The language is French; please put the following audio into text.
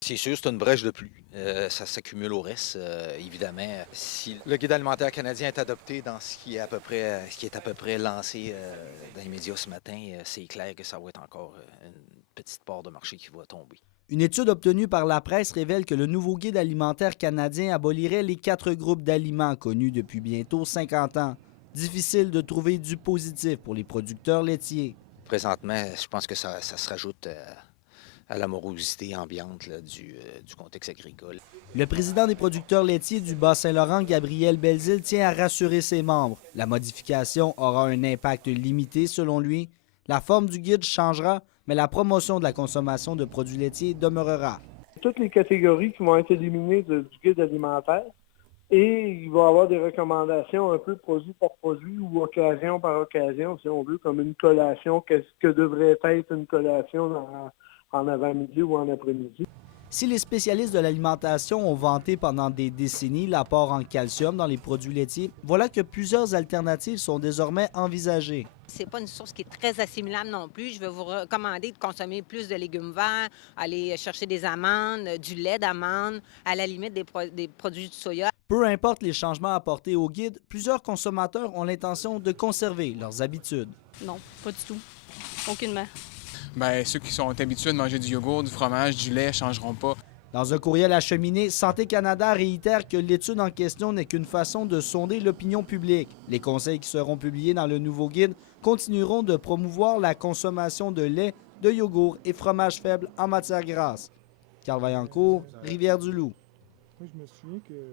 C'est sûr, c'est une brèche de plus. Ça s'accumule au reste, évidemment. Si le guide alimentaire canadien est adopté dans ce qui est à peu près lancé dans les médias ce matin, c'est clair que ça va être encore une petite part de marché qui va tomber. Une étude obtenue par la presse révèle que le nouveau guide alimentaire canadien abolirait les 4 groupes d'aliments connus depuis bientôt 50 ans. Difficile de trouver du positif pour les producteurs laitiers. Présentement, je pense que ça se rajoute à la morosité ambiante là, du contexte agricole. Le président des producteurs laitiers du Bas-Saint-Laurent, Gabriel Belzile, tient à rassurer ses membres. La modification aura un impact limité selon lui. La forme du guide changera, mais la promotion de la consommation de produits laitiers demeurera. Toutes les catégories qui vont être éliminées du guide alimentaire et il va y avoir des recommandations un peu produit par produit ou occasion par occasion, si on veut, comme une collation, qu'est-ce que devrait être une collation en avant-midi ou en après-midi. Si les spécialistes de l'alimentation ont vanté pendant des décennies l'apport en calcium dans les produits laitiers, voilà que plusieurs alternatives sont désormais envisagées. C'est pas une source qui est très assimilable non plus. Je vais vous recommander de consommer plus de légumes verts, aller chercher des amandes, du lait d'amande, à la limite des produits de soya. Peu importe les changements apportés au guide, plusieurs consommateurs ont l'intention de conserver leurs habitudes. Non, pas du tout. Aucunement. Bien, ceux qui sont habitués de manger du yogourt, du fromage, du lait ne changeront pas. Dans un courriel acheminé, Santé Canada réitère que l'étude en question n'est qu'une façon de sonder l'opinion publique. Les conseils qui seront publiés dans le nouveau guide continueront de promouvoir la consommation de lait, de yogourt et fromage faible en matière grasse. Carl Vaillancourt, Rivière-du-Loup.